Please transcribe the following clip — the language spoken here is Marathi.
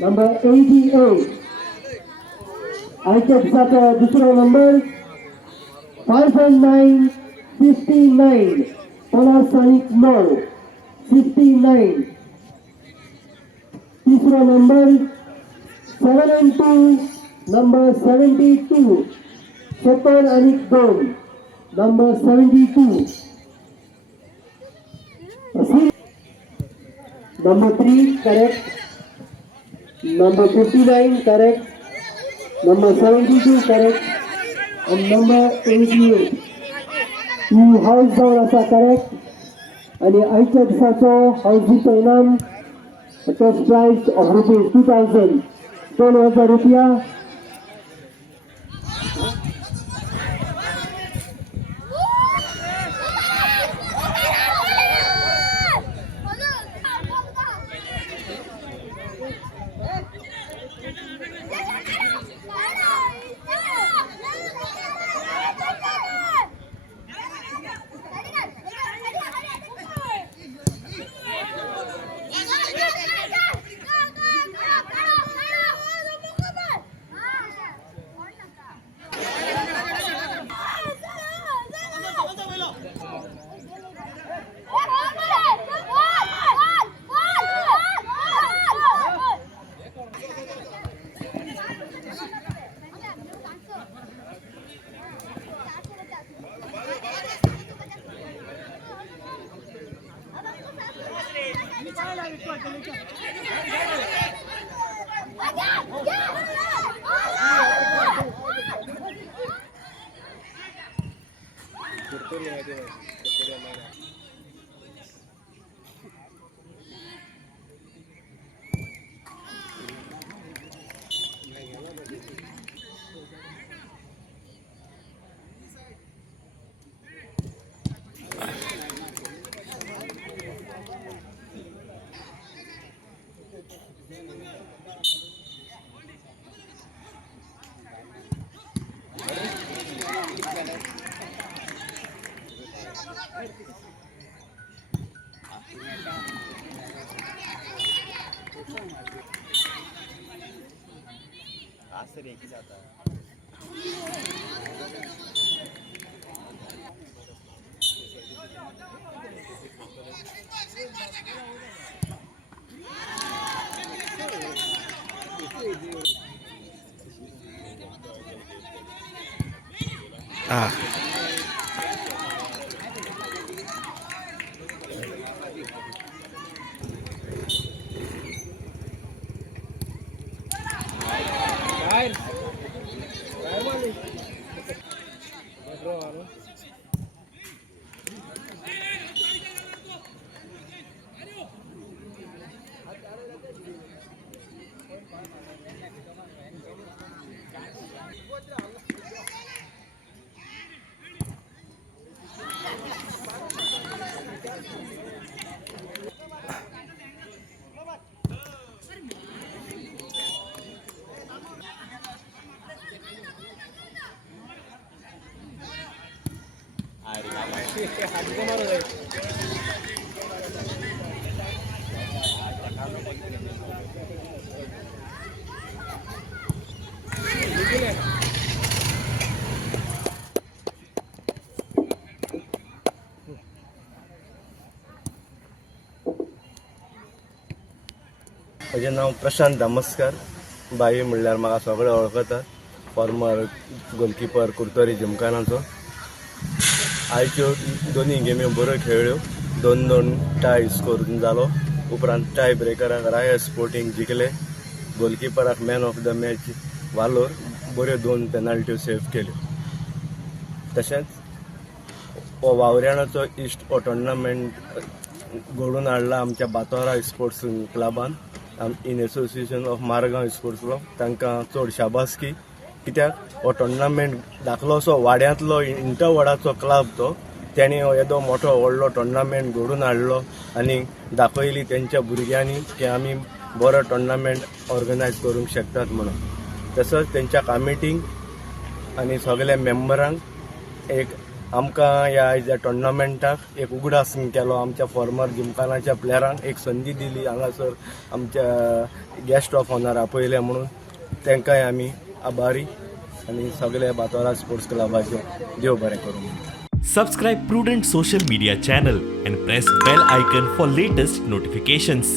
number 88. आयच्या दिसाचो दुसरो नंबर 5.959 59 59. तीसरा नंबर 7 नंबर 72 70 आणि 2 number 72. Number 3 correct. Number 59 correct. Number 72 correct. And number 88. He house जाऊन असा करेक्ट. आणि आयच्या दिसाचो हाऊसीचो इनाम फर्स्ट प्राइज ऑफ रुपीज 2000 2000 रुपया. म्हजें नांव प्रशांत दामस्कार. बाई म्हणल्यार म्हाका सगळे वळखतात. Farmer goalkeeper Curtorim जिमखानाचो. आयच्यो दोनूय गेमी बऱ्यो खेळ्ळ्यो. 2-2 टाय स्कोर जालो. उपरांत टाय ब्रेकराक राया स्पोर्टिंग जिखले. गोलकीपराक मॅन ऑफ द मॅच वालोर बऱ्यो 2 पेनल्ट्यो सेव्ह केल्यो. तशेंच हो वावऱ्याणाचो इश्ट हो टुर्नामेंट घडोवन हाडला आमच्या बातोरा स्पोर्ट्स क्लबान in association of Margao sports club. तांकां चड शाबासकी, कित्याक हो टुर्नामेंट धाकलो असो वाड्यांतलो इंटरवडाचो क्लब तो. त्यांनी हो येदो मोठो व्हडलो टुर्नामेंट घडोवन हाडलो आनी दाखयली तेंच्या भुरग्यांनी की आमी बरो टुर्नामेंट ऑर्गनायज करूंक शकतात म्हणून. तसोच तेंच्या कमिटींक आनी सगळ्या मेंबरांक एक आमकां ह्या टोर्नामेंटाक एक उगडास केलो. आमच्या फॉर्मर जिमखानाच्या प्लेयरांक एक संदी दिली हांगासर आमच्या गेस्ट ऑफ ऑनर आपयले म्हणून तांकांय आमी आभारी आनी सगळे बातोरा स्पोर्ट्स क्लबाचे देव बरें करूं. Subscribe Prudent social media channel and press bell icon for latest notifications.